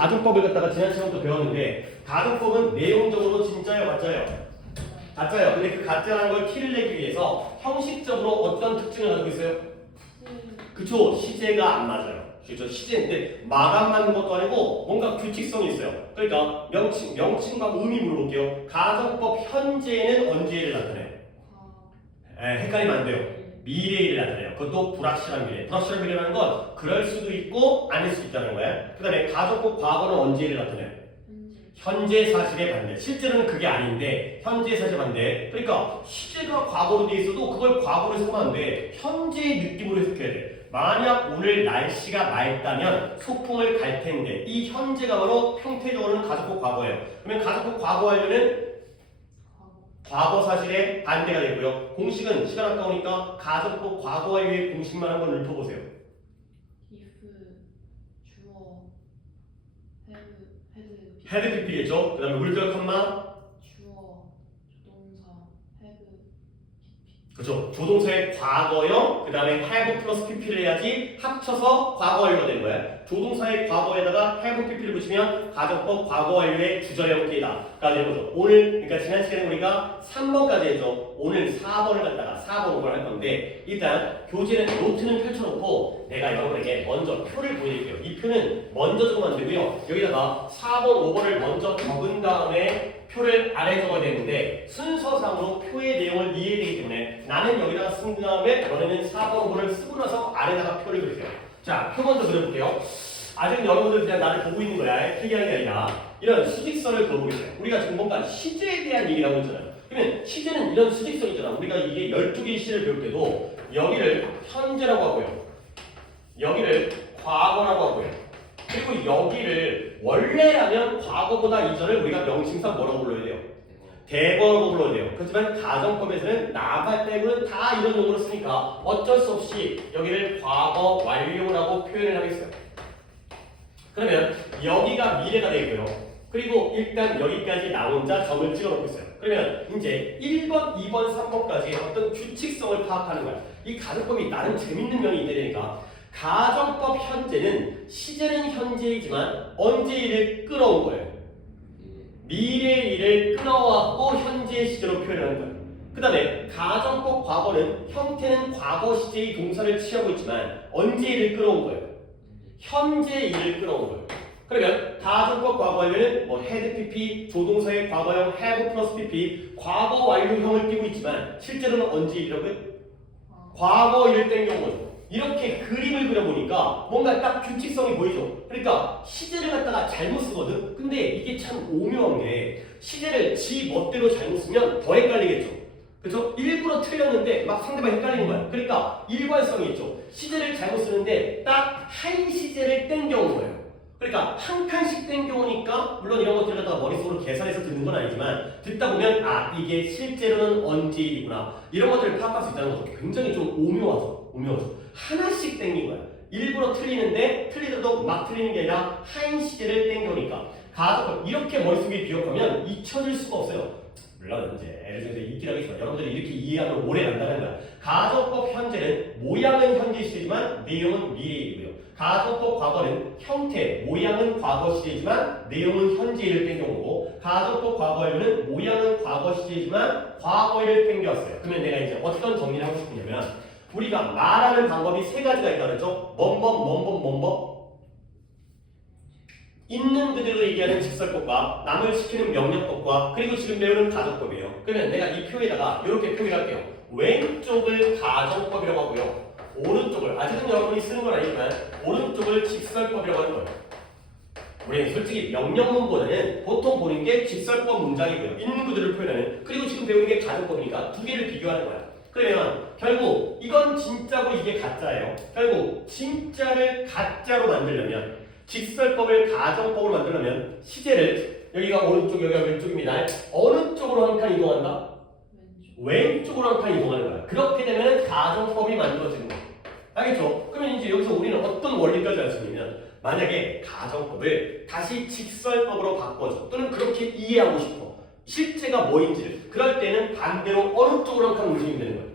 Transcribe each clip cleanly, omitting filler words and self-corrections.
가정법을 갖다가 지난 시간부터 배웠는데 가정법은 내용적으로 진짜예요, 가짜예요? 가짜예요. 근데 그 가짜라는 걸 티를 내기 위해서 형식적으로 어떤 특징을 가지고 있어요? 그쵸, 시제가 안 맞아요. 그렇죠. 시제인데 마감 맞는 것도 아니고 뭔가 규칙성이 있어요. 그러니까 명칭과 의미 물어볼게요. 가정법 현재는 언제를 나타내요? 헷갈리면 안 돼요. 미래를 나타내요. 그것도 불확실한 미래. 불확실한 미래라는 건 그럴 수도 있고 아닐 수도 있다는 거예요. 그 다음에 가정법 과거는 언제를 나타내요? 현재 사실의 반대. 실제로는 그게 아닌데 현재 사실 반대. 그러니까 시제가 과거로 돼 있어도 그걸 과거로 해석하면 안 돼. 현재의 느낌으로 해석해야 돼. 만약 오늘 날씨가 맑다면 소풍을 갈 텐데 이 현재가 바로 형태적으로는 가정법 과거예요. 그러면 가정법 과거 하려면 과거 사실의 반대가 되고요. 공식은 시간 아까우니까 가정법 과거 완료의 공식만 한번 읊어보세요. have, 헤드 PP겠죠? 그 다음에 물결 컴마 주어, 조동사, have, 그렇죠. 조동사의 과거형 그 다음에 have 플러스 pp를 해야지 합쳐서 과거 완료가 되는 거야. 조동사의 과거에다가 have pp를 붙이면 가정법 과거 완료의 주저 형태이다가 되는 거죠. 오늘 그러니까 지난 시간에 우리가 3번까지 했죠. 오늘 4번을 갖다가 4번 5번 할 건데 일단 교재는 노트는 펼쳐놓고 내가 여러분에게 먼저 표를 보여드릴게요. 이 표는 먼저 적으면 안 되고요. 여기다가 4번 5번을 먼저 적은 다음에 표를 아래 적어야 되는데 순서상으로 표의 내용을 이해해야 되기 때문에 나는 여기다가 쓴 다음에 너네는 4번 5번을 쓰고 나서 아래다가 표를 그리세요. 자, 표 먼저 그려볼게요. 아직 여러분들 그냥 나를 보고 있는 거야. 필기하는 게 아니라 이런 수직선을 그려보겠어요. 우리가 지금 뭔가 시제에 대한 얘기를 하고 있잖아요. 그러면 시제는 이런 수직선이잖아. 우리가 이게 12개의 시를 배울 때도 여기를 현재라고 하고요. 여기를 과거라고 하고요. 그리고 여기를 원래라면 과거보다 이전을 우리가 명칭상 뭐라고 불러야 돼요? 대거라고 불러야 돼요. 그렇지만 가정법에서는 나발 빼고는 다 이런 용어로 쓰니까 어쩔 수 없이 여기를 과거 완료라고 표현을 하겠어요. 그러면 여기가 미래가 되고요. 그리고 일단 여기까지 나 혼자 점을 찍어 놓고 있어요. 그러면 이제 1번, 2번, 3번까지 어떤 규칙성을 파악하는 거야. 이 가정법이 나름 재밌는 면이 있다니까. 가정법 현재는 시제는 현재이지만 언제 일을 끌어온 거예요. 미래 일을 끌어왔고 현재의 시제로 표현하는 거예요. 그 다음에 가정법 과거는 형태는 과거 시제의 동사를 취하고 있지만 언제 일을 끌어온 거예요. 현재 일을 끌어온 거예요. 그러면 가정법 과거 완료는 뭐 had pp, 조동사의 과거형 have 플러스 pp, 과거 완료형을 띄고 있지만 실제로는 언제 일이라고요? 과거 일을 땡겨온 거죠. 이렇게 그림을 그려보니까 뭔가 딱 규칙성이 보이죠. 그러니까 시제를 갖다가 잘못 쓰거든. 근데 이게 참 오묘한 게 시제를 지 멋대로 잘못 쓰면 더 헷갈리겠죠. 그렇죠? 일부러 틀렸는데 막 상대방이 헷갈리는 거야. 그러니까 일관성이 있죠. 시제를 잘못 쓰는데 딱 한 시제를 땡겨온 거예요. 그러니까 한 칸씩 땡겨오니까 물론 이런 것들을 갖다가 머릿속으로 계산해서 듣는 건 아니지만 듣다 보면 아 이게 실제로는 언제 일이구나 이런 것들을 파악할 수 있다는 것도 굉장히 좀 오묘하죠. 하나씩 땡긴 거야. 일부러 틀리는데 틀리더라도 막 틀리는 게 아니라 한 시제를 땡겨오니까 가정법 이렇게 머릿속에 기억하면 잊혀질 수가 없어요. 물론 이제 예를 들어서 있긴 하겠지만 여러분들이 이렇게 이해하면 오래 간다는 거야. 가정법 현재는 모양은 현재 시제지만 내용은 미래이고요. 가정법 과거는 형태, 모양은 과거 시제지만 내용은 현재를 땡겨오고 가정법 과거 완료는 모양은 과거 시제지만 과거를 땡겨왔어요. 그러면 내가 이제 어떤 정리를 하고 싶으냐면 우리가 말하는 방법이 세 가지가 있다고 했죠. 뭔법 있는 그대로 얘기하는 직설법과 남을 시키는 명령법과 그리고 지금 배우는 가정법이에요. 그러면 내가 이 표에다가 이렇게 표기를 할게요. 왼쪽을 가정법이라고 하고요. 오른쪽을 아직은 여러분이 쓰는 건 아니지만 오른쪽을 직설법이라고 하는 거예요. 우리는 솔직히 명령문보다는 보통 보는 게 직설법 문장이고요. 있는 그대로 표현하는 그리고 지금 배우는 게 가정법이니까 두 개를 비교하는 거야. 그러면 결국 이건 진짜고 이게 가짜예요. 결국 진짜를 가짜로 만들려면 직설법을 가정법으로 만들려면 시제를 여기가 오른쪽 여기가 왼쪽입니다. 어느 쪽으로 한 칸 이동한다? 왼쪽으로 한 칸 이동하는 거야. 그렇게 되면 가정법이 만들어지는 거야. 알겠죠? 그러면 이제 여기서 우리는 어떤 원리까지 알 수 있냐면 만약에 가정법을 다시 직설법으로 바꿔줘 또는 그렇게 이해하고 싶어 실제가 뭐인지를 그럴 때는 반대로 어느 쪽으로 한 칸 움직이면 되는 거야.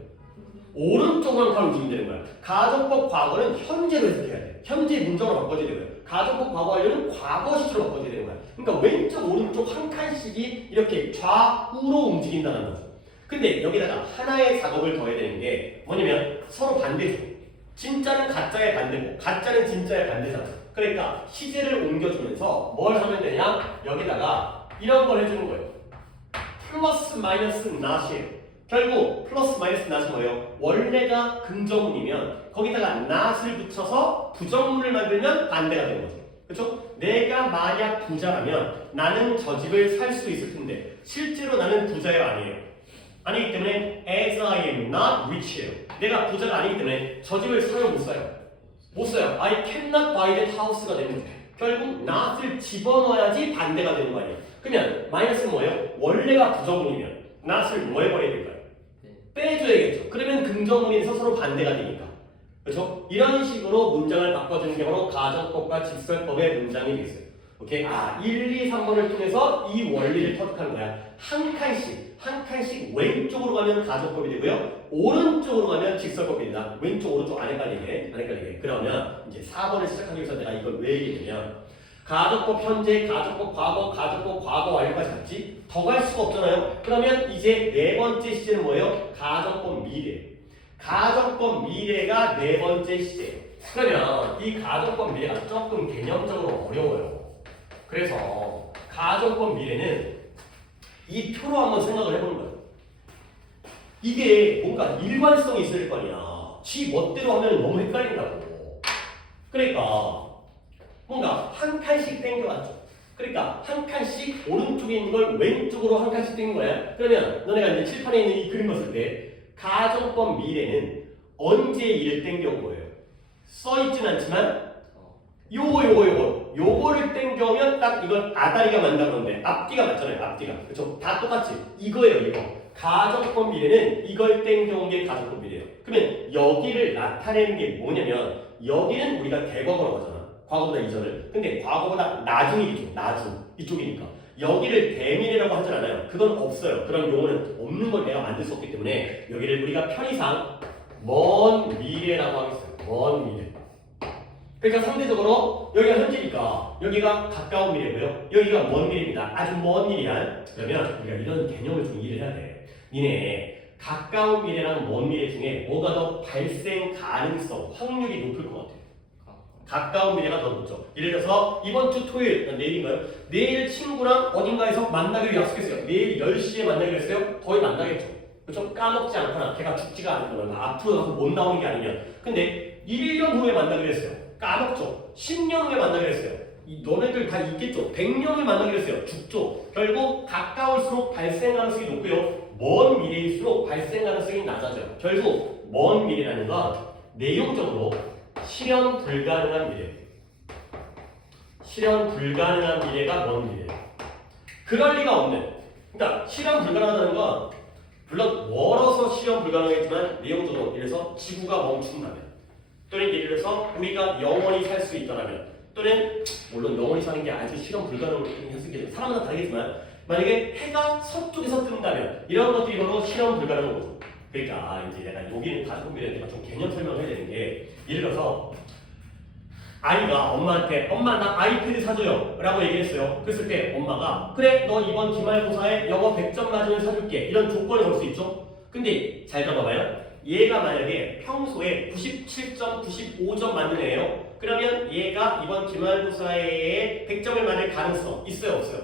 오른쪽으로 한 칸 움직이면 되는 거야. 가정법 과거는 현재로 해석해야 돼. 현재 문장으로 바꿔줘야 되고요. 가정법 과거 완료는 과거 시제로 바꿔줘야 되는 거야. 그러니까 왼쪽 오른쪽 한 칸씩이 이렇게 좌우로 움직인다는 거죠. 근데 여기다가 하나의 작업을 더해야 되는 게 뭐냐면 서로 반대죠. 진짜는 가짜의 반대고 가짜는 진짜의 반대잖아. 그러니까 시제를 옮겨주면서 뭘 하면 되냐? 여기다가 이런 걸 해주는 거예요. 플러스 마이너스 낫이에요. 결국 플러스 마이너스 낫이 뭐예요? 원래가 긍정문이면 거기다가 not을 붙여서 부정문을 만들면 반대가 되는 거죠. 그렇죠? 내가 만약 부자라면 나는 저 집을 살 수 있을 텐데 실제로 나는 부자예요, 아니에요? 아니기 때문에 as I am not rich예요. 내가 부자가 아니기 때문에 저 집을 사요, 못 사요? 못 사요. I cannot buy that house가 되는 거죠. 결국 not을 집어넣어야지 반대가 되는 거 아니에요. 그러면 마이너스는 뭐예요? 원래가 부정문이면 not을 뭐 해버려야 될까요? 빼줘야겠죠. 그러면 긍정문에서 서로 반대가 되니까. 그렇죠? 이런 식으로 문장을 바꿔주는 게 바로 가정법과 직설법의 문장이 되겠어요. 오케이? 1, 2, 3번을 통해서 이 원리를 터득하는 거야. 한 칸씩 왼쪽으로 가면 가정법이 되고요. 오른쪽으로 가면 직설법이 된다. 왼쪽, 오른쪽 안 헷갈리게. 그러면 이제 4번을 시작하기 위해서 내가 이걸 왜 얘기했냐면 가정법 현재, 가정법 과거, 가정법 과거 완료까지 갔지? 더 갈 수가 없잖아요. 그러면 이제 네 번째 시제는 뭐예요? 가정법 미래. 가정법 미래가 네 번째 시제예요. 그러면 이 가정법 미래가 조금 개념적으로 어려워요. 그래서 가정법 미래는 이 표로 한번 생각을 해보는 거예요. 이게 뭔가 일관성이 있을 거 아니야. 지 멋대로 하면 너무 헷갈린다고. 그러니까 뭔가 한 칸씩 땡겨왔죠. 그러니까 한 칸씩 오른쪽에 있는 걸 왼쪽으로 한 칸씩 땡긴 거야. 그러면 너네가 이제 칠판에 있는 이 그림 봤을 때 가정법 미래는 언제 이를 땡겨온 거예요? 써있진 않지만 요거를 땡겨오면 딱 이걸 아다리가 맞는다 그러는데 앞뒤가 맞잖아요. 앞뒤가. 그렇죠? 다 똑같지? 이거예요, 이거. 가정법 미래는 이걸 땡겨온 게 가정법 미래예요. 그러면 여기를 나타내는 게 뭐냐면 여기는 우리가 대과거라고 하잖아. 과거보다 이전을. 근데 과거보다 나중이겠죠. 나중. 이쪽이니까. 여기를 대미래라고 하진 않아요. 그건 없어요. 그런 용어는 없는 걸 내가 만들 수 없기 때문에 여기를 우리가 편의상 먼 미래라고 하겠어요. 먼 미래. 그러니까 상대적으로 여기가 현재니까 여기가 가까운 미래고요. 여기가 먼 미래입니다. 아주 먼 미래야. 그러면 우리가 이런 개념을 좀 이해를 해야 돼. 니네 가까운 미래랑 먼 미래 중에 뭐가 더 발생 가능성, 확률이 높을 것 같아요? 가까운 미래가 더 높죠. 예를 들어서 이번 주 토요일, 내일인가요? 내일 친구랑 어딘가에서 만나기로 약속했어요. 내일 10시에 만나기로 했어요. 거의 만나겠죠. 그렇죠? 까먹지 않거나 걔가 죽지가 않거나 앞으로 가서 못 나오는 게 아니면. 근데 1년 후에 만나기로 했어요. 까먹죠. 10년 후에 만나기로 했어요. 너네들 다 있겠죠. 100년 후에 만나기로 했어요. 죽죠. 결국 가까울수록 발생 가능성이 높고요. 먼 미래일수록 발생 가능성이 낮아져요. 결국 먼 미래라는 건 내용적으로 실현 불가능한 미래. 실현 불가능한 미래가 먼 미래. 그럴 리가 없는. 그러니까 실현 불가능하다는 건 물론 멀어서 실현 불가능하겠지만 내용적으로 예를 들어서 지구가 멈춘다면 또는 예를 들어서 우리가 영원히 살 수 있다면 또는 물론 영원히 사는 게 아주 실현 불가능한 사람마다 다르겠지만 만약에 해가 서쪽에서 뜬다면 이런 것들이 바로 실현 불가능한 거죠. 그러니까 이제 내가 여기는 가정법 미래인데 좀 개념 설명을 해야 되는 게 예를 들어서 아이가 엄마한테 엄마 나 아이패드 사줘요 라고 얘기했어요. 그랬을 때 엄마가 그래 너 이번 기말고사에 영어 100점 맞으면 사줄게 이런 조건을 걸 수 있죠. 근데 잘 들어봐봐요. 얘가 만약에 평소에 97점, 95점 맞는 애예요. 그러면 얘가 이번 기말고사에 100점을 맞을 가능성 있어요, 없어요?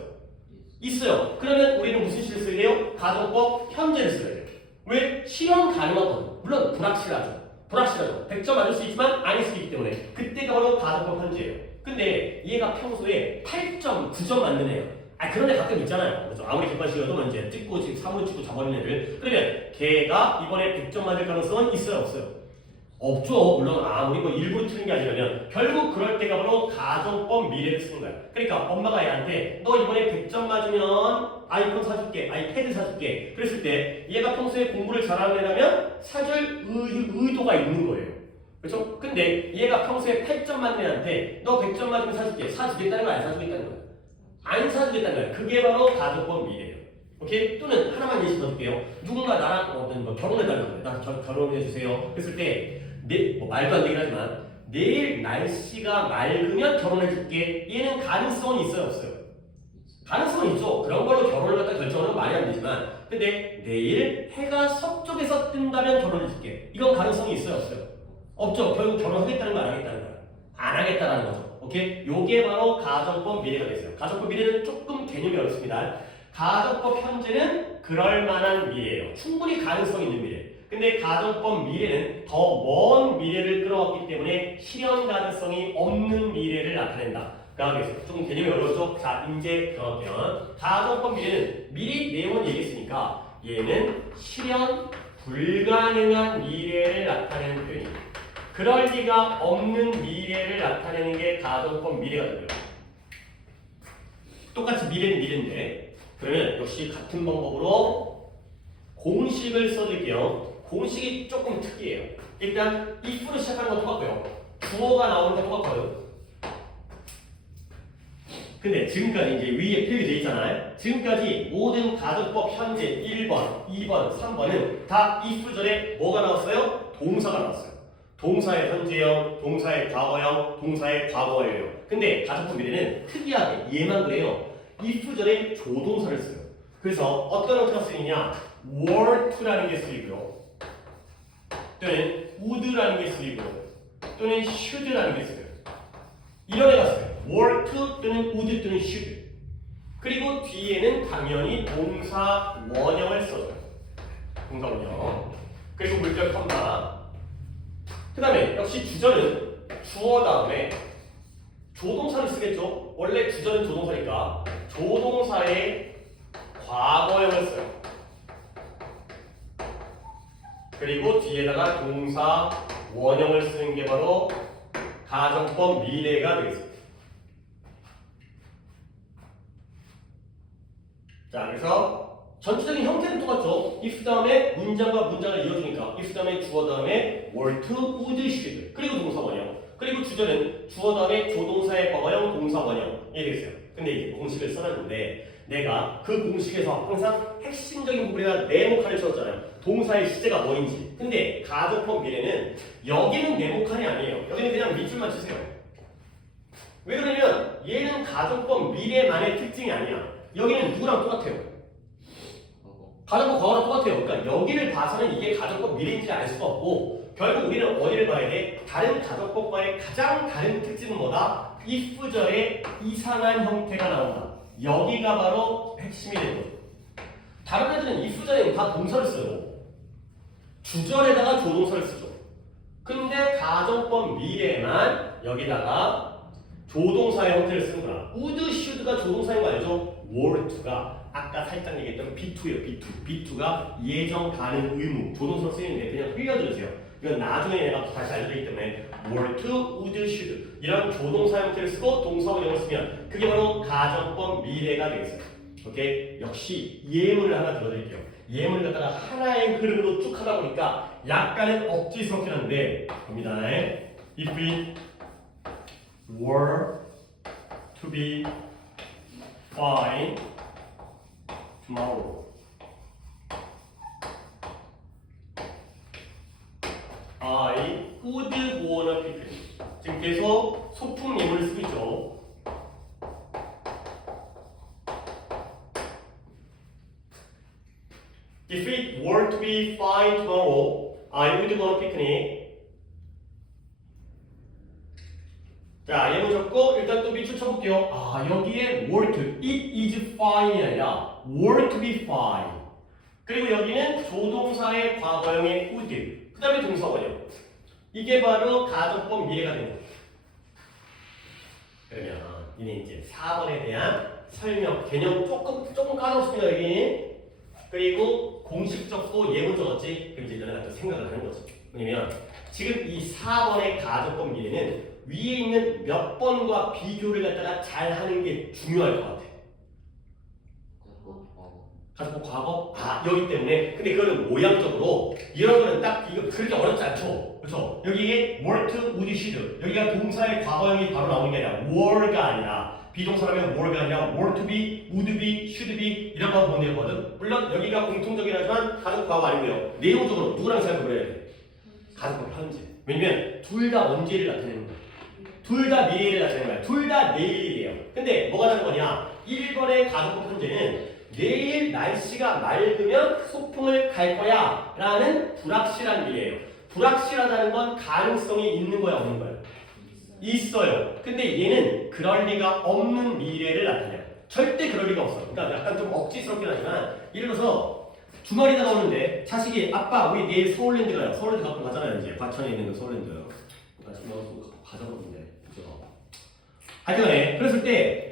있어요. 그러면 우리는 무슨 시를 써야 돼요? 가정법 현재를 써야 돼요. 왜? 실현 가능하거든. 물론 불확실하죠. 100점 맞을 수 있지만 아닐 수 있기 때문에 그때가 바로 가정법 현재예요. 근데 얘가 평소에 8점, 9점 맞는 애예요. 그런 애 가끔 있잖아요. 그래서 아무리 객관식이어도 이제 찍고 지금 사무를 찍고 잡아버리는 애들. 그러면 걔가 이번에 100점 맞을 가능성은 있어요, 없어요? 없죠. 물론 아무리 뭐 일부러 틀린 게 아니라면 결국 그럴 때가 바로 가정법 미래를 쓰는 거야. 그러니까 엄마가 애한테 너 이번에 100점 맞으면 아이폰 사줄게, 아이패드 사줄게. 그랬을 때 얘가 평소에 공부를 잘하는 애라면 사줄 의도가 있는 거예요. 그렇죠? 근데 얘가 평소에 8점 맞는 애한테 너 100점 맞으면 사줄게. 사주겠다는 거야, 안 사주겠다는 거야? 안 사주겠다는 거야. 그게 바로 가정법 미래예요. 오케이? 또는 하나만 예시 더 줄게요. 누군가 나랑 결혼해달라고 그래. 나 결혼해주세요. 그랬을 때 뭐 말도 안 되긴 하지만 내일 날씨가 맑으면 결혼해줄게. 얘는 가능성은 있어요, 없어요? 가능성은 있죠. 그런 걸로 결혼을 갖다 결정하는 건 말이 안 되지만, 근데 내일 해가 서쪽에서 뜬다면 결혼해줄게. 이건 가능성이 있어요, 없어요? 없죠. 결국 결혼하겠다는 거 안 하겠다는 거야. 안 하겠다라는 거죠. 오케이? 요게 바로 가정법 미래가 되겠어요. 가정법 미래는 조금 개념이 어렵습니다. 가정법 현재는 그럴 만한 미래예요. 충분히 가능성 있는 미래. 근데 가정법 미래는 더 먼 미래를 끌어왔기 때문에 실현 가능성이 없는 미래를 나타낸다. 그러겠어요. 조금 개념이 어렵죠? 자, 이제 그러면 가정법 미래는 미리 내용은 얘기했으니까 얘는 실현 불가능한 미래를 나타내는 표현입니다. 그럴 리가 없는 미래를 나타내는 게 가정법 미래가 되고요. 똑같이 미래는 미래인데 그러면 역시 같은 방법으로 공식을 써드릴게요. 공식이 조금 특이해요. 일단 if로 시작하는 건 똑같고요. 주어가 나오는 건 똑같거든. 근데 지금까지 이제 위에 표기 되어 있잖아요. 지금까지 모든 가정법 현재 1번, 2번, 3번은 다 if 전에 뭐가 나왔어요? 동사가 나왔어요. 동사의 현재형, 동사의 과거형, 동사의 과거예요. 근데 가정법 미래는 특이하게 얘만 그래요. if 전에 조동사를 써요. 그래서 어떤 형태가 쓰이냐? were to라는 게 쓰이고요. 또는 would라는 게 쓰이고요. 또는 should라는 게 쓰여요. 이런 애가 써요. were to 또는 would 또는 should. 그리고 뒤에는 당연히 동사 원형을 써줘요. 동사 원형. 그리고 물결 컴마. 그 다음에 역시 주절은 주어 다음에 조동사를 쓰겠죠. 원래 주절은 조동사니까 조동사의 과거형을 써요. 그리고 뒤에다가 동사 원형을 쓰는 게 바로 가정법 미래가 되겠습니다. 자, 그래서 전체적인 형태는 똑같죠. if 다음에 문장과 문장을 이어주니까 if 다음에 주어 다음에 were to, would, should 그리고 동사 원형 그리고 주절은 주어 다음에 조동사의 과거형, 동사 원형 이게 되겠어요. 근데 이제 공식을 써놨는데 내가 그 공식에서 항상 핵심적인 부분에다 네모칸을 쳐줬잖아요. 동사의 시제가 뭐인지. 근데 가정법 미래는 여기는 네모칸이 아니에요. 여기는 그냥 밑줄만 치세요. 왜 그러냐면 얘는 가정법 미래만의 특징이 아니야. 여기는 누구랑 똑같아요. 가정법 과거랑 똑같아요. 그러니까 여기를 봐서는 이게 가정법 미래인지 알 수가 없고 결국 우리는 어디를 봐야 돼? 다른 가정법과의 가장 다른 특징은 뭐다? if절의 이상한 형태가 나온다. 여기가 바로 핵심이 되는 거죠. 다른 애들은 if절에 다 동사를 써요. 주절에다가 조동사를 쓰죠. 근데 가정법 미래만 여기다가 조동사의 형태를 쓰는 거야. would, should가 조동사인 거 알죠? were to가 아까 살짝 얘기했던 B2예요. B2가 예정, 가능, 의무 조동사로 쓰이는데 그냥 흘려주세요. 이건 나중에 내가 다시 알려드리기 때문에 were to, would, should 이런 조동사 형태를 쓰고 동사 원형을 쓰면 그게 바로 가정법 미래가 되겠어요. 오케이? 역시 예문을 하나 들어드릴게요. 예문을 갖다가 하나의 흐름으로 쭉 하다 보니까 약간은 억지스럽긴 한데 봅니다. If we were to be fine tomorrow I would go on a picnic. 지금 계속 소품 예문을 쓰고 있죠. If it were to be fine tomorrow, I would go on a picnic. 자, 예문 적고 일단 또 밑줄 쳐볼게요. 아, 여기에 were to, it is fine이 아니라 were to be fine. 그리고 여기는 조동사의 과거형의 would. 그 다음에 동사 원형. 이게 바로 가정법 미래가 되는 거예요. 그러면 이제 이제 4번에 대한 설명, 개념 조금 까놓습니다 여기. 그리고 공식 적고 예문 적었지. 그럼 이제 너네가 또 생각을 하는 거지. 왜냐면 지금 이 4번의 가정법 미래는 위에 있는 몇 번과 비교를 갖다가 잘 하는 게 중요할 것 같아. 가정법 과거? 아, 여기 때문에. 근데 그거는 모양적으로 이런 거는 딱 이거 그렇게 어렵지 않죠. 그렇죠? 여기에 were to, would, should. 여기가 동사의 과거형이 바로 나오는 게 아니라 were가 아니라 비동사라면 were가 아니라 were to be, would be, should be 이런 거 보면 되거든. 물론 여기가 공통적이긴 하지만 가정법 과거 아니고요. 내용적으로 누구랑 생각을 해야 돼? 가정법 현재. 왜냐면 둘 다 언제를 나타내는 거야. 둘 다 미래를 나타내는 거야. 둘 다 내일이래요. 근데 뭐가 다른 거냐? 1번의 가정법 현재는 내일 날씨가 맑으면 소풍을 갈 거야 라는 불확실한 미래예요. 불확실하다는 건 가능성이 있는 거야, 없는 거야? 있어요. 근데 얘는 그럴 리가 없는 미래를 나타내요. 절대 그럴 리가 없어. 그러니까 약간 좀 억지스럽긴 하지만 예를 들어서 주말이다가 오는데 자식이 아빠 우리 내일 서울랜드 가요. 서울랜드 가끔 가잖아요. 이제 과천에 있는 그 서울랜드. 나 지금 가져봤는데 그죠? 하여튼간에 그랬을 때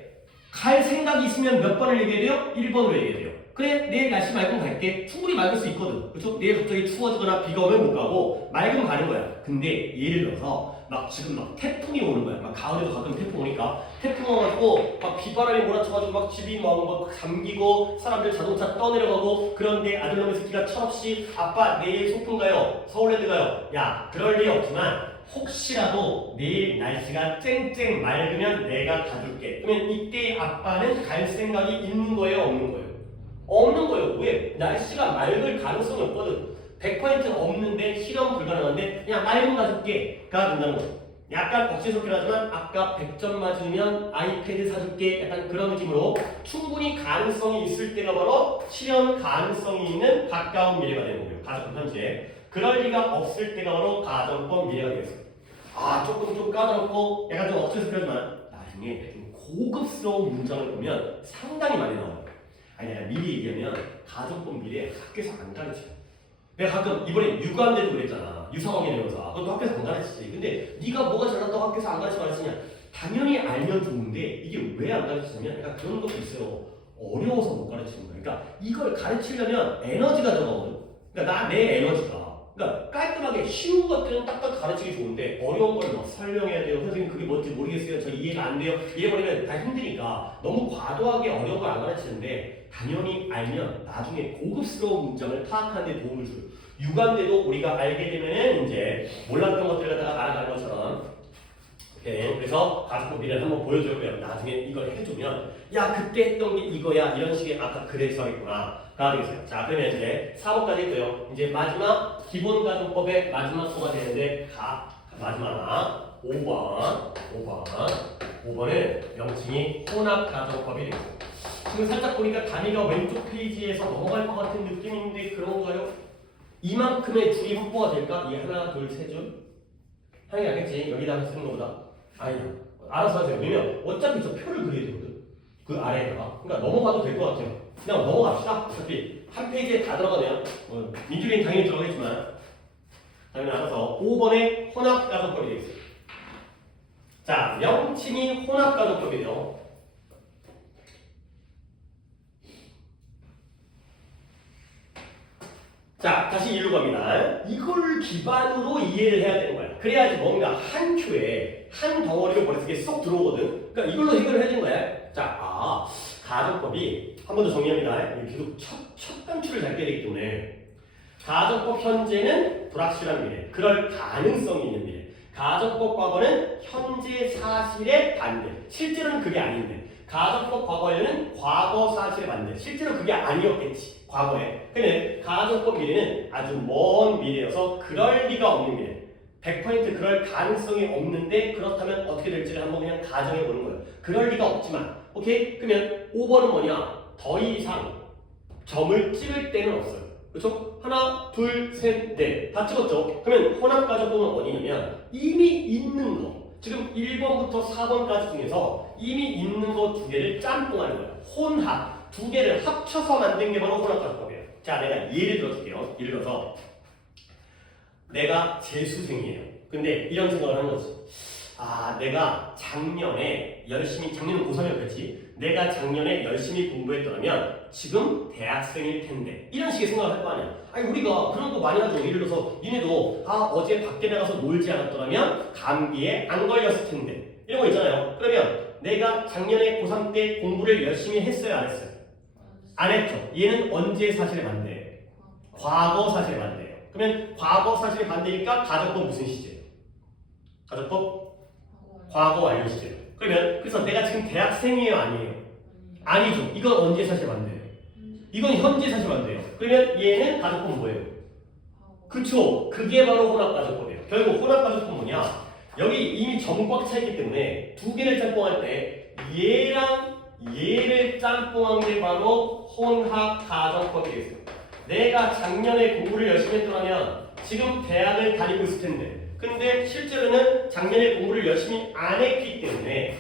갈 생각이 있으면 몇 번을 얘기해야 돼요? 1번으로 얘기해야 돼요. 그래 내일 날씨 맑으면 갈게. 충분히 맑을 수 있거든. 그렇죠? 내일 갑자기 추워지거나 비가 오면 못 가고 맑으면 가는 거야. 근데 예를 들어서 막 지금 막 태풍이 오는 거야. 막 가을에도 가끔 태풍 오니까 태풍 와가지고 막 비바람이 몰아쳐가지고 막 집이 막 잠기고 사람들 자동차 떠내려가고 그런데 아들놈의 새끼가 철없이 아빠 내일 소풍 가요. 서울랜드 가요. 야 그럴 리 없지만 혹시라도 내일 날씨가 쨍쨍 맑으면 내가 가줄게. 그러면 이때 아빠는 갈 생각이 있는 거예요, 없는 거예요? 없는 거예요. 왜? 날씨가 맑을 가능성이 없거든. 100% 없는데 실험 불가능한데 그냥 맑은 가줄게가 된다는 거예요. 약간 억지스럽긴 하지만 아까 100점 맞으면 아이패드 사줄게 약간 그런 느낌으로 충분히 가능성이 있을 때가 바로 실현 가능성이 있는 가까운 미래가 되는 거예요. 가정법 현재. 그럴 리가 없을 때가 바로 가정법 미래가 되겠어요. 아 조금 좀 까다롭고 약간 좀 억지스럽지만 나중에 좀 고급스러운 문장을 보면 상당히 많이 나와요. 아니 내가 미리 얘기하면 가정법 미래 학교에서 안 가르쳐요. 내가 가끔 이번에 유관대도 그랬잖아. 유상학이 되면서 그것도 학교에서 안 가르치지. 근데 네가 뭐가 잘났다고 학교에서 안 가르치냐? 당연히 알면 좋은데 이게 왜 안 가르치냐면 약간 그런 것도 있어요. 어려워서 못 가르치는 거야. 그러니까 이걸 가르치려면 에너지가 들어가거든. 그러니까 내 에너지가. 그러니까 깔끔하게 쉬운 것들은 딱딱 가르치기 좋은데 어려운 걸 막 설명해야 돼요. 선생님 그게 뭔지 모르겠어요. 저 이해가 안 돼요. 이해버리면 다 힘드니까 너무 과도하게 어려운 걸 안 가르치는데 당연히 알면 나중에 고급스러운 문장을 파악하는 데 도움을 줘요. 유관대도 우리가 알게 되면은 이제 몰랐던 것들을 갖다가 알아가는 것처럼 오케이. 그래서 가정법 미래를 한번 보여줘요. 나중에 이걸 해주면 야 그때 했던 게 이거야 이런 식의 아까 그래서 하겠구나 가 되겠어요. 자 그러면 이제 4번까지 했고요. 이제 마지막 기본 가정법의 마지막 거가 되는데 마지막 5번은 명칭이 혼합 가정법이 되겠어요. 지금 살짝 보니까 단위가 왼쪽 페이지에서 넘어갈 것 같은 느낌인데 그런가요? 이만큼의 줄이 확보가 될까? 이 하나 둘 세 줄? 당연히 알겠지? 여기다가 쓰는 것보다 아니야 알아서 하세요. 왜냐면 어차피 저 표를 그려야 되거든 그 아래에다가. 그러니까 넘어가도 될 것 같아요. 그냥 넘어갑시다. 어차피 한 페이지에 다 들어가면 민주리는 당연히 들어가겠지만 당연히 알아서 5번의 혼합 가정법이 되겠어요. 자 명칭이 혼합 가정법이에요. 자 다시 일로 갑니다. 이걸 기반으로 이해를 해야 되는 거야. 그래야지 뭔가 한 큐에 한 덩어리로 머릿속에 쏙 들어오거든. 그러니까 이걸로 해결을 해야 되는 거야. 자 가정법이 한 번 더 정리합니다. 계속 첫 단추를 잘 껴야 되기 때문에 가정법 현재는 불확실한 미래, 그럴 가능성이 있는 미래. 가정법 과거는 현재 사실의 반대, 실제로는 그게 아닌데. 가정법 과거에는 과거 사실의 반대, 실제로 그게 아니었겠지 과거에. 근데 가정법 미래는 아주 먼 미래여서 그럴 리가 없는 미래, 100% 그럴 가능성이 없는데 그렇다면 어떻게 될지를 한번 그냥 가정해 보는 거예요. 그럴 리가 없지만 오케이? 그러면 5번은 뭐냐? 더 이상 점을 찍을 때는 없어요. 그렇죠? 하나, 둘, 셋, 넷 다 찍었죠? 그러면 혼합 가정법은 어디냐면 이미 있는 거, 지금 1번부터 4번까지 중에서 이미 있는 거 두 개를 짬뽕하는 거예요. 혼합, 두 개를 합쳐서 만든 게 바로 혼합 가정법이에요. 자, 내가 예를 들어줄게요. 예를 들어서 내가 재수생이에요. 근데 이런 생각을 하는 거지. 내가 작년에 작년은 고3이었겠지. 내가 작년에 열심히 공부했더라면 지금 대학생일 텐데. 이런 식의 생각을 할 거 아니야. 아니, 우리가 그런 거 많이 하죠. 예를 들어서 니네도 어제 밖에 나가서 놀지 않았더라면 감기에 안 걸렸을 텐데. 이런 거 있잖아요. 그러면 내가 작년에 고3 때 공부를 열심히 했어요, 안 했어요? 안 했죠. 얘는 언제 사실에 반대예요? 과거 사실에 반대예요. 그러면 과거 사실에 반대니까 가정법 무슨 시제예요? 가정법? 과거 완료 시제예요. 그러면 그래서 내가 지금 대학생이에요, 아니에요? 아니죠. 이건 언제 사실 반대예요? 이건 현재 사실 반대예요. 그러면 얘는 가정법 뭐예요? 그쵸? 그게 바로 혼합가정법이에요. 결국 혼합가정법은 뭐냐? 여기 이미 점 꽉 차 있기 때문에 두 개를 짬뽕할 때 얘랑 얘를 짬뽕한 게 바로 혼합가정법이 되겠어요. 내가 작년에 공부를 열심히 했더라면 지금 대학을 다니고 있을 텐데, 근데 실제로는 작년에 공부를 열심히 안 했기 때문에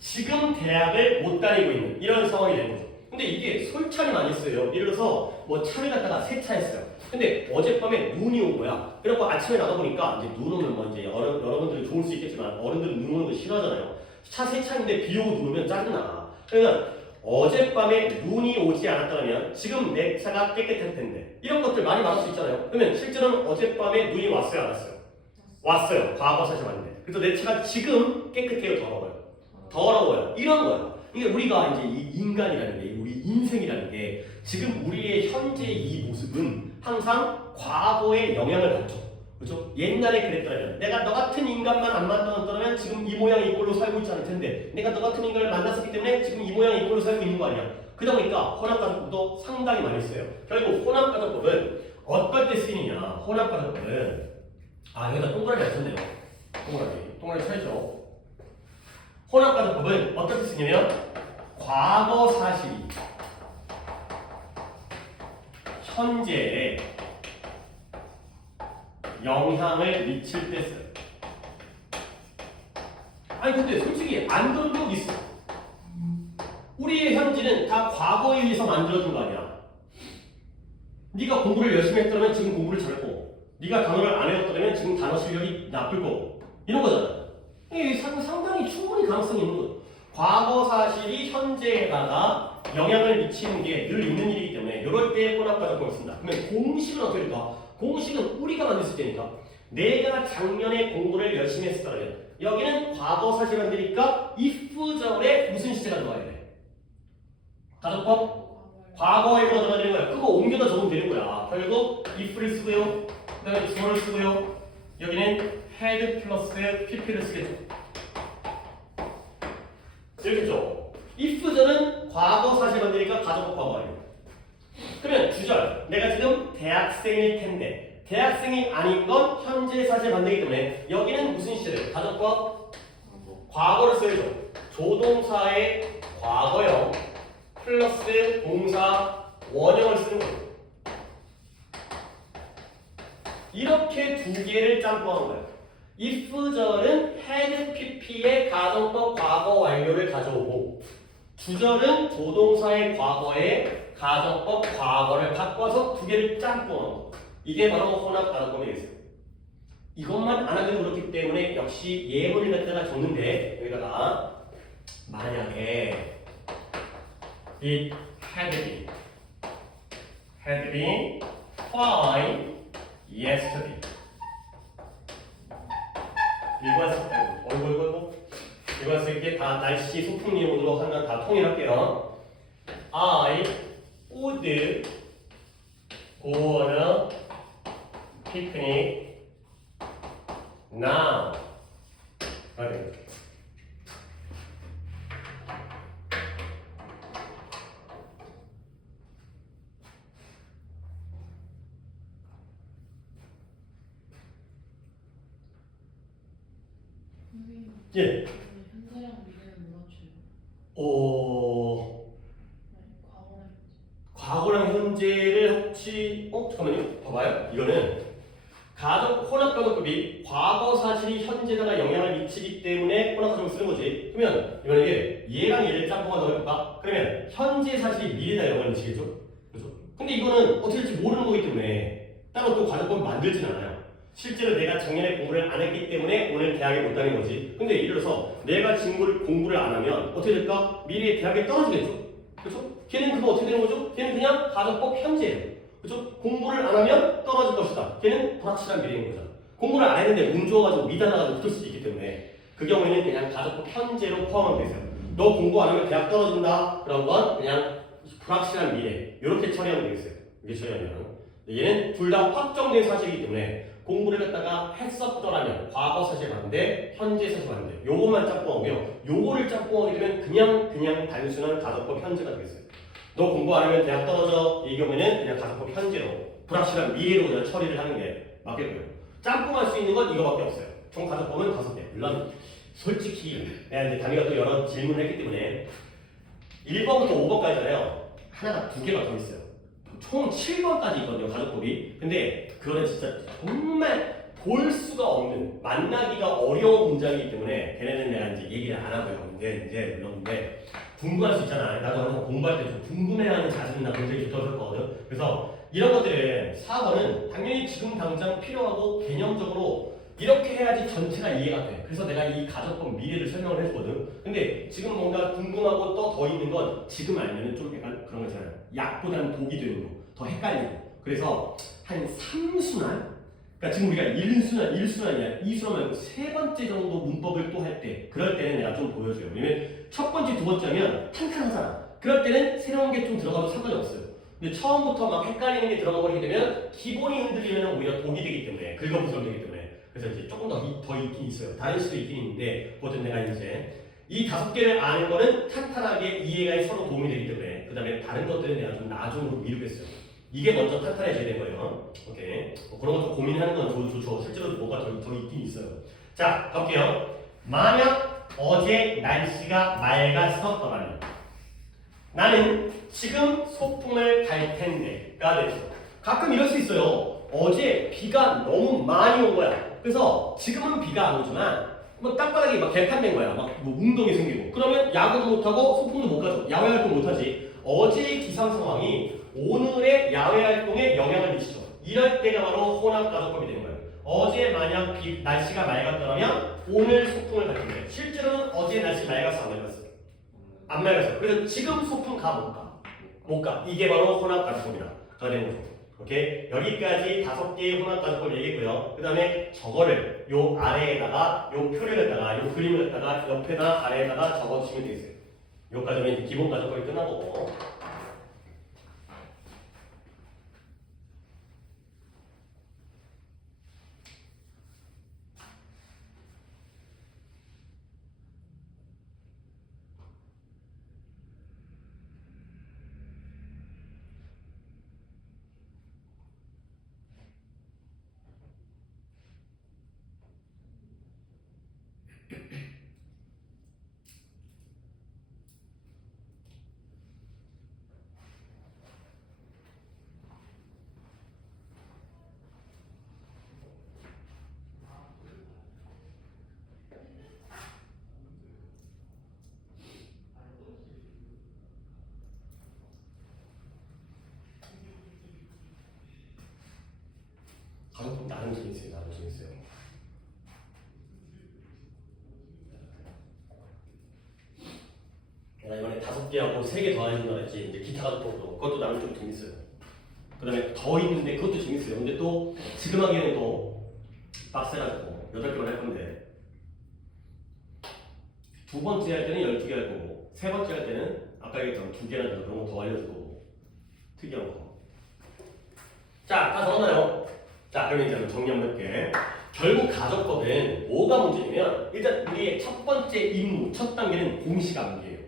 지금 대학을 못 다니고 있는 이런 상황이 되는 거죠. 근데 이게 솔찬이 많이 있어요. 예를 들어서 뭐 차를 갖다가 세차했어요. 근데 어젯밤에 눈이 온 거야. 그래갖고 아침에 나가보니까 이제 눈 오면 뭐 이제 여러분들이 좋을 수 있겠지만 어른들은 눈 오는 거 싫어하잖아요. 차 세차인데 비 오고 눈 오면 짜증나. 그러니까 어젯밤에 눈이 오지 않았다면 지금 내 차가 깨끗할 텐데 이런 것들 많이 말할 수 있잖아요. 그러면 실제로는 어젯밤에 눈이 왔어요, 안 왔어요? 왔어요. 과거 사실 맞는데. 그래서 내 차가 지금 깨끗해요, 더러워요? 더러워요. 이런 거예요. 이게 우리가 이제 이 인간이라는 게, 우리 인생이라는 게 지금 우리의 현재 이 모습은 항상 과거에 영향을 받죠. 그렇죠? 옛날에 그랬더라면 내가 너 같은 인간만 안 만났더라면 지금 이 모양 이 꼴로 살고 있지 않을 텐데 내가 너 같은 인간을 만났었기 때문에 지금 이 모양 이 꼴로 살고 있는 거 아니야. 그러다 보니까 혼합가정법도 상당히 많이 써요. 결국 혼합가정법은 어떨 때 쓰이느냐. 혼합가정법은 여기다 동그라미 안 썼네요. 동그라미 쳐야죠. 혼합가정법은 어떻게 쓰냐면 과거 사실이 현재에 영향을 미칠 때 써요. 아니 근데 솔직히 안 그런 적 있어. 우리의 현재는 다 과거에 의해서 만들어진 거 아니야. 네가 공부를 열심히 했더라면 지금 공부를 잘했고, 네가 단어를 안 외웠더라면 지금 단어 실력이 나쁠 거고, 이런 거잖아. 이게 상당히 충분히 가능성이 있는 거죠. 과거 사실이 현재에다가 영향을 미치는 게 늘 있는 일이기 때문에 이럴 때 혼합가정법을 쓴다. 그러면 공식은 어떻게 될까? 공식은 우리가 만들었을 때니까 내가 작년에 공부를 열심히 했었다면 여기는 과거 사실만 되니까 if절에 무슨 시제가 들어가야 돼? 가정법? 과거에로 들어가야 되는 거야. 그거 옮겨다 적으면 되는 거야. 결국 if를 쓰고요. 그 다음에 주어를 쓰고요. 여기는 had 플러스 pp를 쓰겠죠. 이렇겠죠. if절은 과거 사실만 되니까 가정법 과거예요. 그러면 주절, 내가 지금 대학생일 텐데 대학생이 아닌 건 현재 사실 반대이기 때문에 여기는 무슨 시제를? 가정법 과거를 써야죠. 조동사의 과거형 플러스 동사 원형을 쓰는 거예요. 이렇게 두 개를 짬뽕한 거예요. if절은 had pp의 가정법 과거 완료를 가져오고 주절은 조동사의 과거에 가정법 과거를 바꿔서 두 개를 짬뽕한 거. 이게 바로 혼합가정법이 되겠어요. 이것만 안 하면 그렇기 때문에 역시 예문을 갖다가 적는데 여기다가 만약에 it had been fine yesterday 이거 이게 다 날씨 소풍 예문으로 하면 다 통일할게요. I would go on a picnic now. 선생님, 예. 현재랑 미래는 뭐 맞춰요? 과거랑 과거랑 현재를 합치 잠깐만요. 봐봐요. 이거는 혼합가정법이 과거 사실이 현재에다가 영향을 미치기 때문에 혼합가정을 쓰는 거지. 그러면 이번에 얘랑 얘를 짬뽕한 거 해볼까? 그러면 현재 사실이 미래에다 영향을 미치겠죠? 그죠? 근데 이거는 어떻게 될지 모르는 거기 때문에 따로 또 가정법을 만들진 않아요. 실제로 내가 작년에 공부를 안 했기 때문에 오늘 대학에 못 다닌 거지. 근데 예를 들어서 내가 지금 공부를 안 하면 어떻게 될까? 미래에 대학에 떨어지겠죠? 그렇죠? 걔는 그거 어떻게 되는 거죠? 걔는 그냥 가정법 현재예요. 그렇죠? 공부를 안 하면 떨어질 것이다. 걔는 불확실한 미래인 거잖아. 공부를 안 했는데 운 좋아가지고 미달나가지고 붙을 수도 있기 때문에 그 경우에는 그냥 가정법 현재로 포함하면 되세요. 너 공부 안 하면 대학 떨어진다. 그런 건 그냥 불확실한 미래. 이렇게 처리하면 되겠어요. 이게 처리하면. 얘는 둘 다 확정된 사실이기 때문에 공부를 갖다가 했었더라면 과거 사실 맞는데 현재 사실 맞는데 요것만 짬뽕하고요. 요거를 짬뽕하게 되면 그냥 단순한 가정법 현재가 되겠어요. 너 공부 안 하면 대학 떨어져. 이 경우에는 그냥 가정법 현재로 불확실한 미래로 그냥 처리를 하는 게 맞겠고요. 짬뽕할 수 있는 건 이거밖에 없어요. 총 가족법은 5개. 물론 솔직히 내가 이제 단위가 또 여러 질문을 했기 때문에 1번부터 5번까지잖아요. 하나가 2개가 더 있어요. 총 7번까지 있거든요, 가족법이. 근데 그거는 진짜 정말 볼 수가 없는, 만나기가 어려운 문장이기 때문에 걔네는 내가 이제 얘기를 안 하고요. 이제 물론 근데 궁금할 수 있잖아. 나도 항상 공부할 때 좀 궁금해하는 자세는 나 굉장히 좋다고 했거든. 그래서 이런 것들은 4번은 당연히 지금 당장 필요하고 개념적으로 이렇게 해야지 전체가 이해가 돼. 그래서 내가 이 가족법 미래를 설명을 했거든. 근데 지금 뭔가 궁금하고 또 더 있는 건 지금 알면은 좀 약간 그런 거 있잖아요. 약보다는 독이 되는 거, 더 헷갈리고. 그래서 한 3순환? 그러니까 지금 우리가 1순환, 1순환이야. 2순환 말고 3번째 정도 문법을 또 할 때, 그럴 때는 내가 좀 보여줘요. 왜냐면 첫 번째, 두 번째 하면 탄탄하잖아. 그럴 때는 새로운 게 좀 들어가도 상관이 없어요. 근데 처음부터 막 헷갈리는 게 들어가 버리게 되면 기본이 흔들리면 오히려 독이 되기 때문에, 긁어부스럼되기 때문에. 그래서 이제 조금 더 있긴 있어요. 다를 수도 있긴 있는데, 그것은 내가 이제 이 5개를 아는 거는 탄탄하게 이해가 서로 도움이 되기 때문에, 그 다음에 다른 것들은 내가 좀 나중으로 미루겠어요. 이게 먼저 탄탄해져야 되는 거예요. 오케이. 그런 것도 고민하는 건 좋죠. 실제로 뭐가 더 있긴 있어요. 자, 갈게요. 만약 어제 날씨가 맑았었더라면 나는 지금 소풍을 갈 텐데가 되죠. 가끔 이럴 수 있어요. 어제 비가 너무 많이 온 거야. 그래서 지금은 비가 안 오지만 뭐 땅바닥이 막 개판된 거야. 막 뭐 웅덩이 생기고. 그러면 야구도 못 하고 소풍도 못 가죠. 야외 활동 못 하지. 어제의 기상 상황이 오늘의 야외 활동에 영향을 미치죠. 이럴 때가 바로 혼합 가족법이 되는 거예요. 어제 만약 날씨가 맑았더라면 오늘 소풍을 갈 텐데 실제로는 어제 날씨 맑았어 안 맑았어? 안 맑았어. 그래서 지금 소풍 가 못 가? 못 가. 이게 바로 혼합 가족법이다. 가 되는 거죠. 오케이? 여기까지 5개의 혼합 가족법 얘기했고요. 그 다음에 저거를 요 아래에다가 요 표를 갖다가 요 그림을 갖다가 옆에다 아래에다가 적어주시면 되겠어요. 요까지는 이제 기본 가족법이 끝나고 가족법 나름 재밌어요. 나름 재밌어요. 내가 이번에 5개하고 3개 더 해준다 했지. 이제 기타 가족법도 그것도 나름 좀 재밌어요. 그 다음에 더 있는데 그것도 재밌어요. 근데 또 지금 하기에는 또 빡세가지고 8개만 할 건데 두 번째 할 때는 12개 할 거고 세 번째 할 때는 아까 얘기했던 2개나 그런 거 더 알려줄 거고 특이한 거. 자, 다 적었나요? 자, 그러면 이제 정리 한번 해볼게. 결국 가족법은 뭐가 문제냐면 일단 우리의 첫 번째 임무, 첫 단계는 공식 암기예요.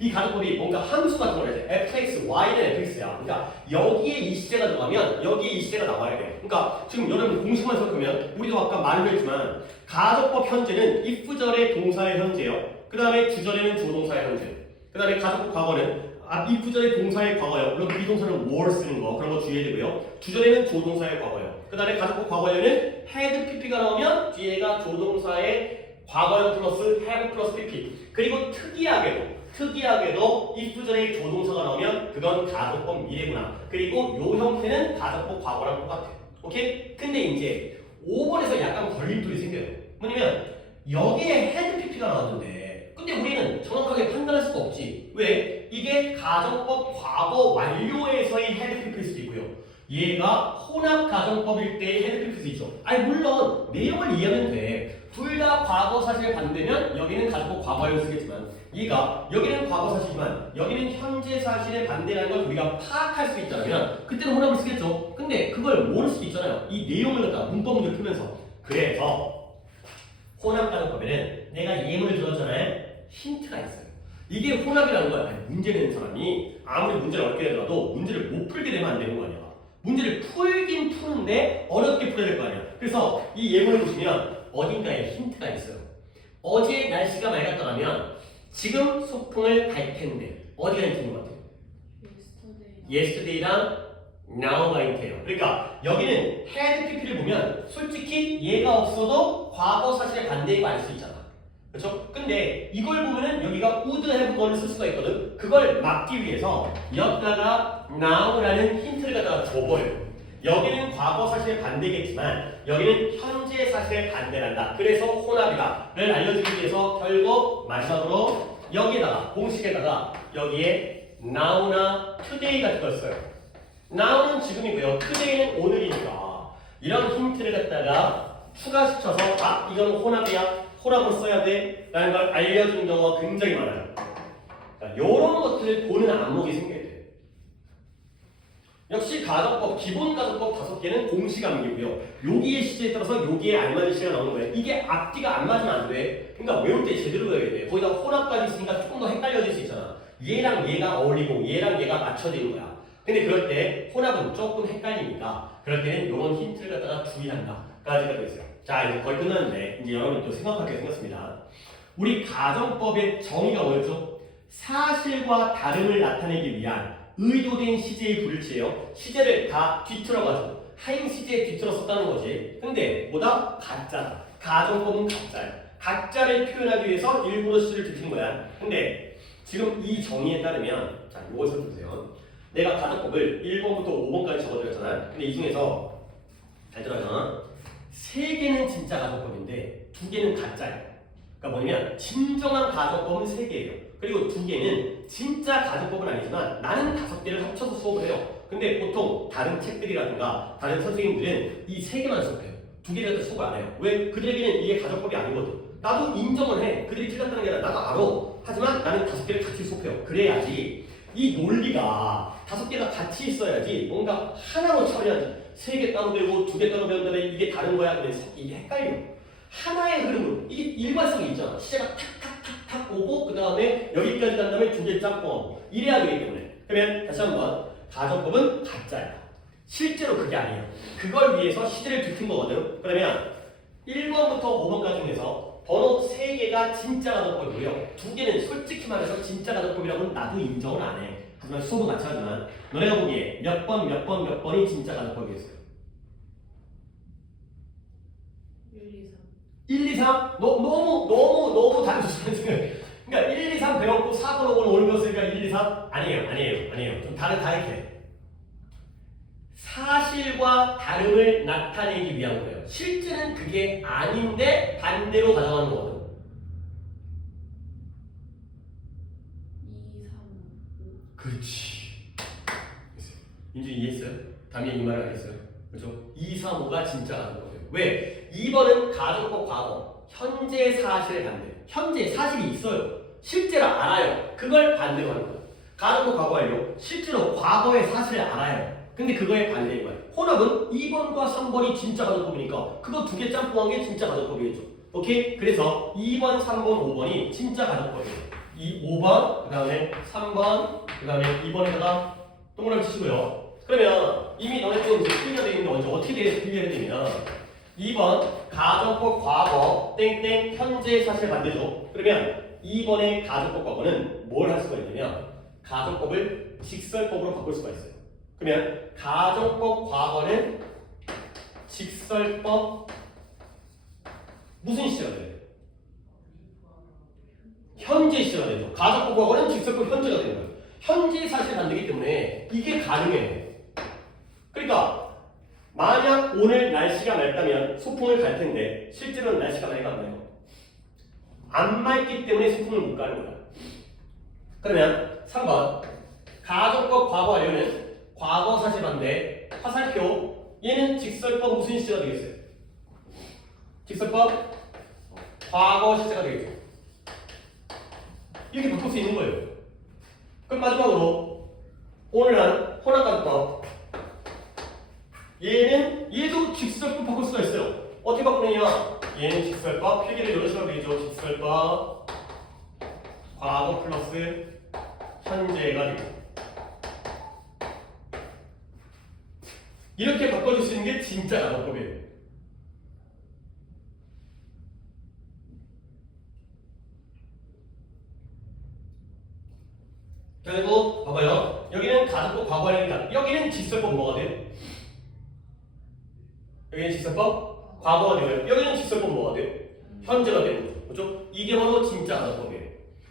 이 가족법이 뭔가 함수 같은 걸 해야 돼. fx, y는 fx야. 그러니까 여기에 이 시제가 들어가면 여기에 이 시제가 나와야 돼. 그러니까 지금 여러분 공식만 생각하면 우리도 아까 말을 했지만 가족법 현재는 if절의 동사의 현재요. 그 다음에 주절에는 주어동사의 현재. 그 다음에 가족법 과거는 if절의 동사의 과거요. 물론 비동사는 were 쓰는 거 그런 거 주의해야 되고요. 주절에는 조동사의 과거요. 그 다음에 가족법 과거에는 had pp가 나오면 뒤에가 조동사의 과거형 플러스 have 플러스 pp. 그리고 특이하게도 if절의 조동사가 나오면 그건 가족법 미래구나. 그리고 요 형태는 가족법 과거랑 똑같아. 오케이? 근데 이제 5번에서 약간 걸림돌이 생겨요. 뭐냐면 여기에 had pp가 나왔는데 근데 우리는 정확하게 판단할 수가 없지. 왜? 이게 가정법 과거 완료에서의 had pp일 수도 있고요. 얘가 혼합 가정법일 때의 had pp일 수도 있죠. 아니 물론 내용을 이해하면 돼. 둘 다 과거 사실 반대면 여기는 가정법 과거를 쓰겠지만 얘가 여기는 과거 사실이지만 여기는 현재 사실의 반대라는 걸 우리가 파악할 수 있다면 그때는 혼합을 쓰겠죠. 근데 그걸 모를 수도 있잖아요. 이 내용을 갖다 문법 문제를 풀면서. 그래서 혼합 가정법에는 내가 예문을 들었잖아요. 힌트가 있어요. 이게 혼합이라는 거야. 아니, 문제 내는 사람이 아무리 문제를 어렵게 내더라도 문제를 못 풀게 되면 안 되는 거 아니야. 문제를 풀긴 푸는데 어렵게 풀어야 될 거 아니야. 그래서 이 예문을 보시면 어딘가에 힌트가 있어요. 어제 날씨가 맑았더라면 지금 소풍을 갈 텐데 어디가 힌트인 것 같아요? yesterday랑 now가 힌트예요. 그러니까 여기는 had pp를 보면 솔직히 얘가 없어도 과거 사실의 반대이고 알 수 있잖아. 그렇죠? 근데 이걸 보면은 여기가 would have gone을 쓸 수가 있거든. 그걸 막기 위해서 여기다가 now라는 힌트를 갖다가 줘버려요. 여기는 과거 사실의 반대겠지만 여기는 현재 사실의 반대란다. 그래서 혼합이다를 알려주기 위해서 결국 마지막으로 여기에다가 공식에다가 여기에 now나 today 같은 걸 써요. now는 지금이고요. today는 오늘이니까 이런 힌트를 갖다가 추가시켜서 아 이건 혼합이야. 혼합을 써야 돼 라는 걸 알려주는 경우가 굉장히 많아요. 그러니까 이런 것들을 보는 안목이 생겨야 돼요. 역시 가정법, 기본 가정법 5개는 공식 암기고요. 여기의 시제에 따라서 여기에 알맞은 시제가 나오는 거예요. 이게 앞뒤가 안 맞으면 안 돼. 그러니까 외울 때 제대로 외워야 돼. 거기다 혼합까지 있으니까 조금 더 헷갈려질 수 있잖아. 얘랑 얘가 어울리고 얘랑 얘가 맞춰지는 거야. 근데 그럴 때 혼합은 조금 헷갈리니까 그럴 때는 이런 힌트를 갖다가 주의한다. 까지가 되어 있어요. 자 이제 거의 끝났는데 이제 여러분 또 생각할 게 생겼습니다. 우리 가정법의 정의가 뭐였죠? 사실과 다름을 나타내기 위한 의도된 시제의 불일치예요. 시제를 다 뒤틀어가지고 하인 시제에 뒤틀어 썼다는 거지. 근데 뭐다? 가짜다. 가정법은 가짜야. 가짜를 표현하기 위해서 일부러 시제를 뒤트는 거야. 근데 지금 이 정의에 따르면 자 이것을 보세요. 내가 가정법을 1번부터 5번까지 적어드렸잖아. 근데 이 중에서 잘 들어요. 3개는 진짜 가정법인데 2개는 가짜예요. 그러니까 뭐냐면 진정한 가정법은 3개예요. 그리고 2개는 진짜 가정법은 아니지만 나는 5개를 합쳐서 수업을 해요. 근데 보통 다른 책들이라든가 다른 선생님들은 이 3개만 수업해요. 2개를 갖다 수업을 안 해요. 왜? 그들에게는 이게 가정법이 아니거든. 나도 인정을 해. 그들이 틀렸다는 게 아니라 나도 알아. 하지만 나는 5개를 같이 수업해요. 그래야지 이 논리가 5개가 같이 있어야지 뭔가 하나로 처리하지. 3개 따로 배우고 2개 따로 배운다면 이게 다른 거야. 그래서 이게 헷갈려. 하나의 흐름으로 이게 일관성이 있잖아. 시제가 탁탁탁탁 오고 그 다음에 여기까지 간 다음에 2개 짬뽕 이래야 되기 때문에. 그러면 다시 한번 가정법은 가짜야. 실제로 그게 아니에요. 그걸 위해서 시제를 뒤튼 거거든. 그러면 1번부터 5번까지 중에서 번호 3개가 진짜 가정법이고요. 2개는 솔직히 말해서 진짜 가정법이라고는 나도 인정을 안 해. 하지만 수업은 같이 하지만 너네가 보기에 몇 번이 진짜 가정법이었어요? 1, 2, 3? 너무 단순한 생각이에요. 그러니까 1, 2, 3 배웠고 4번, 5번 올렸으니까 1, 2, 3? 아니에요. 좀 다르게. 사실과 다름을 나타내기 위한 거예요. 실제는 그게 아닌데 반대로 가정하는 거거든. 2, 3, 5. 그렇지. 인준이 이해했어요? 담이 이 말을 알겠어요? 그렇죠? 2, 3, 5가 진짜 가정법이에요. 왜? 2번은 가정법 과거, 현재 사실의 반대. 현재 사실이 있어요. 실제로 알아요. 그걸 반대로 하는 거예요. 가정법 과거 완료. 실제로 과거의 사실을 알아요. 근데 그거의 반대인 거예요. 혼합은 2번과 3번이 진짜 가정법이니까 그거 2개 짬뽕한 게 진짜 가정법이겠죠. 오케이? 그래서 2번, 3번, 5번이 진짜 가정법이에요. 5번, 그 다음에 3번, 그 다음에 2번에다가 동그라미 치시고요. 그러면 이미 너네 좀 클리어 되어 있는데 먼저 어떻게 클리어 되면 2번 가정법 과거 땡땡 현재 사실 반대죠. 그러면 2번의 가정법 과거는 뭘 할 수가 있냐면 가정법을 직설법으로 바꿀 수가 있어요. 그러면 가정법 과거는 직설법 무슨 시제가 돼요? 현재 시제가 되죠. 가정법 과거는 직설법 현재가 되는 거예요. 현재 사실 반대이기 때문에 이게 가능해요. 그러니까 만약 오늘 날씨가 맑다면 소풍을 갈 텐데 실제로는 날씨가 맑았나요? 안 맑기 때문에 소풍을 못 가는 거야. 그러면 3번 가정법 과거 완료는 과거 사실 반대 화살표 얘는 직설법 무슨 시제가 되겠어요? 직설법 과거 시제가 되겠죠. 이렇게 바꿀 수 있는 거예요. 그럼 마지막으로 오늘은 혼합가정법 얘도 직설법 바꿀 수가 있어요. 어떻게 바꾸느냐? 얘는 직설법 필기를 이런 식으로 되죠. 직설법 과거 플러스 현재가 되고 이렇게 바꿔줄 수 있는 게 진짜 가정법이에요. 그리고 봐봐요. 여기는 가정법 과거형이니까 여기는 직설법 뭐가 돼요? 여기는 직설법 과거가 되고요. 여기는 직설법 뭐가 돼요? 현재가 되고 그렇죠? 이게 바로 진짜 가정법이에요.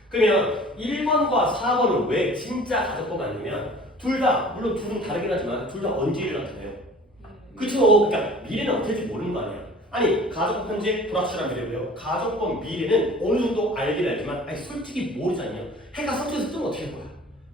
그러면 1번과 4번은 왜 진짜 가정법 아니면 둘 다 물론 둘은 다르긴 하지만 둘 다 언제를 나타내요? 그쵸? 그러니까 미래는 어떻게 될지 모르는 거 아니야. 아니 가정법 현재 불확실한 미래고요. 가정법 미래는 어느 정도 알긴 알지만 아니 솔직히 모르잖아요. 해가 서쪽에서 뜨면 어떻게 할 거야?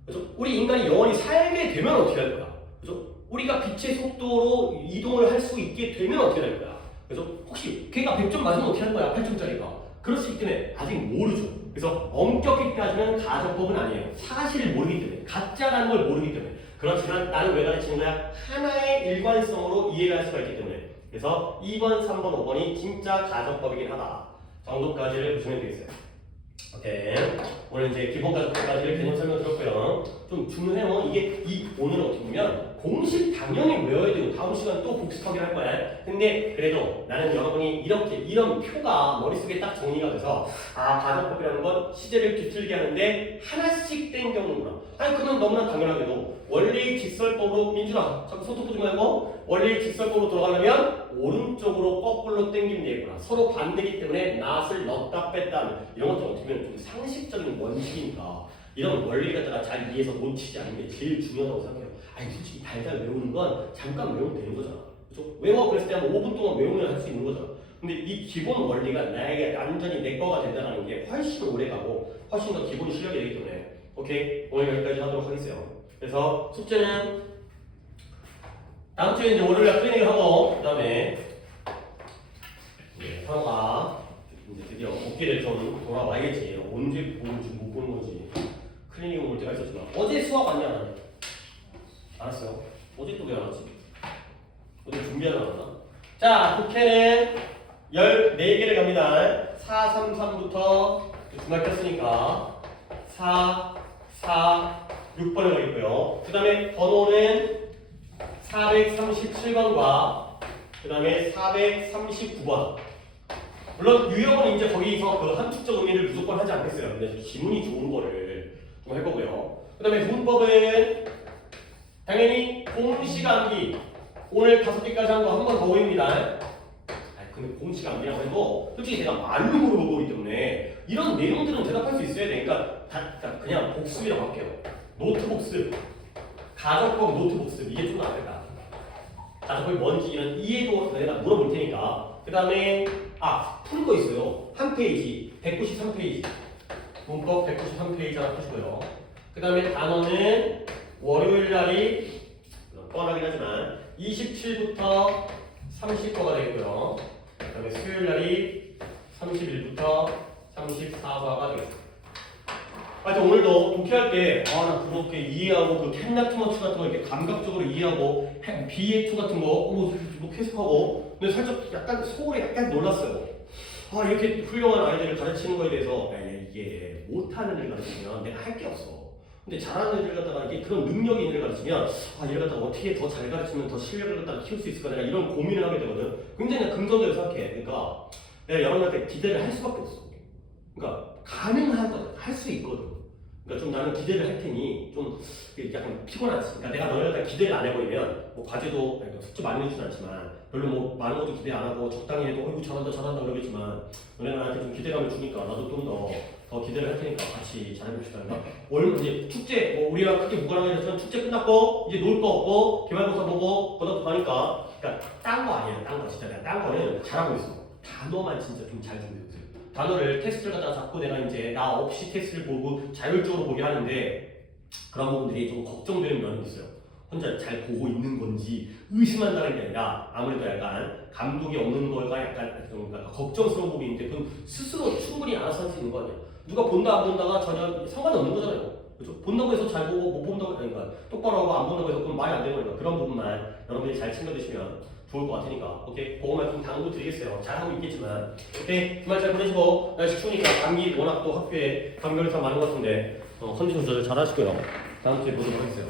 그죠? 우리 인간이 영원히 살게 되면 어떻게 할 거야? 그죠? 우리가 빛의 속도로 이동을 할 수 있게 되면 어떻게 할 거야? 그죠? 혹시 걔가 100점 맞으면 어떻게 할 거야? 8점짜리가. 그럴 수 있기 때문에 아직 모르죠. 그래서 엄격히 따지면 가정법은 아니에요. 사실을 모르기 때문에. 가짜라는 걸 모르기 때문에. 그렇지만 나는 왜 가르치는 거야? 하나의 일관성으로 이해를 할 수가 있기 때문에. 그래서 2번, 3번, 5번이 진짜 가정법이긴 하다. 정도까지를 보시면 되겠어요. 오케이. 오늘 이제 기본 가정법까지를 개념 설명 들었고요. 좀 중요해요. 이게 오늘은 어떻게 보면 공식 당연히 외워야 되고 다음 시간 또 복습하긴 할 거야. 근데 그래도 나는 여러분이 이렇게 이런 표가 머릿속에 딱 정리가 돼서 아 가정법이라는 건 시제를 뒤틀게 하는데 하나씩 땡겨오는구나. 아니 그건 너무나 당연하게도 원래의 직설법으로 민준아 자꾸 손톱 보지 말고 원래의 직설법으로 돌아가려면 오른쪽으로 거꾸로 땡기면 되겠구나. 서로 반대이기 때문에 낫을 넣었다 뺐다 이런 것도 어떻게 보면 좀 상식적인 원칙이니까 이런 원리를 갖다가 잘 이해해서 놓치지 않는 게 제일 중요하다고 생각해요. 아니 솔직히 달달 외우는 건 잠깐 외우면 되는 거잖아. 그렇죠? 외워 그랬을 때 한 5분 동안 외우면 할 수 있는 거잖아. 근데 이 기본 원리가 나에게 완전히 내 거가 된다는 게 훨씬 오래 가고 훨씬 더 기본 실력이 되기 때문에 오케이 오늘 여기까지 하도록 하겠어요. 그래서 숙제는 다음 주에 이제 월요일에 트레이닝을 하고 그다음에 상호가 이제 드디어 복귀를 좀 돌아와야겠지. 언제 보는지 못 보는 건지 클리닉 올 때가 있었지만 어제 수학 왔냐 안 왔냐? 알았어요. 어제 또 왜 안 왔지? 어제 준비하러 왔나? 자, 국회는 14개를 갑니다. 4, 3, 3부터 주말 꼈으니까 4, 4, 6번을 가겠고요. 그 다음에 번호는 437번과 그 다음에 439번. 물론 유형은 이제 거기서 그 함축적 의미를 무조건 하지 않겠어요. 근데 기분이 좋은 거를 좀 할 거고요. 그 다음에 문법은 당연히 공식 암기 오늘 5개까지 한 거 한 번 더 보입니다. 근데 공식 암기라고 해도 솔직히 제가 말로 물어볼 거기 때문에 이런 내용들은 대답할 수 있어야 되니까 그러니까 그냥 복습이라고 할게요. 노트 복습, 가정법 노트 복습 이게 좀 나을까? 가정법이 뭔지 이런 이해도 내가 물어볼 테니까. 그 다음에 푸는 거 있어요. 한 페이지 193페이지 문법 193페이지 하나 푸시고요. 그 다음에 단어는 월요일 날이 뻔하긴 하지만 27부터 30거가 되고요. 그 다음에 수요일 날이 31부터 34과가 되겠습니다. 하여튼 오늘도 독해할 때 나 그렇게 이해하고 그 캔나 투머치 같은 거 이렇게 감각적으로 이해하고 BA2 같은 거 뭐 해석하고 근데 살짝 약간 속으로 약간 놀랐어요. 이렇게 훌륭한 아이들을 가르치는 거에 대해서 이게 못하는 애를 가르치면 내가 할 게 없어. 근데 잘하는 애들 갖다가 이게 그런 능력이 있는 애를 가르치면 얘를 갖다가 어떻게 더 잘 가르치면 더 실력을 갖다가 키울 수 있을까 내가 이런 고민을 하게 되거든. 굉장히 긍정적으로 생각해. 그러니까 내가 여러분한테 기대를 할 수밖에 없어. 그러니까 가능하거든. 할 수 있거든. 그러니까 좀 나는 기대를 할 테니 좀 약간 피곤하지. 그러니까 내가 너네한테 기대를 안 해버리면 뭐 과제도 숙제 많이 내주진 않지만 별로 뭐 많은 것도 기대 안 하고 적당히 해도 어이구 잘한다 그러겠지만 너네가 나한테 좀 기대감을 주니까 나도 좀 더 기대를 할 테니까 같이 잘해봅시다. 그러니까 이제 축제 뭐 우리가 크게 무관하게 했지만 축제 끝났고 이제 놀 거 없고 기말고사 보고 고등학교 가니까 그러니까 딴 거 아니야. 딴 거 진짜 내가 딴 거는 잘하고 있어. 단어만 진짜 좀 잘 준비했어요. 단어를 테스트를 갖다가 잡고 내가 이제 나 없이 테스트를 보고 자율적으로 보게 하는데 그런 부분들이 좀 걱정되는 면이 있어요. 혼자 잘 보고 있는 건지 의심한다는 게 아니라 아무래도 약간 감독이 없는 거가 약간 좀 걱정스러운 부분이 있는데 그건 스스로 충분히 알아서 할 수 있는 거 아니야. 누가 본다 안 본다가 전혀 상관이 없는 거잖아요. 그렇죠? 본다고 해서 잘 보고 못 본다고 하니까 똑바로 하고 안 본다고 해서 그럼 말이 안 되는 거니까 그런 부분만 여러분들이 잘 챙겨드시면 좋을 것 같으니까 오케이? 그거만 좀 당부 드리겠어요. 잘하고 있겠지만 오케이? 주말 잘 보내시고 날씨 추우니까 감기 워낙 또 학교에 감염이 참 많은 것 같은데 컨디션 조절 잘 하시고요. 다음 주에 보도록 하겠어요.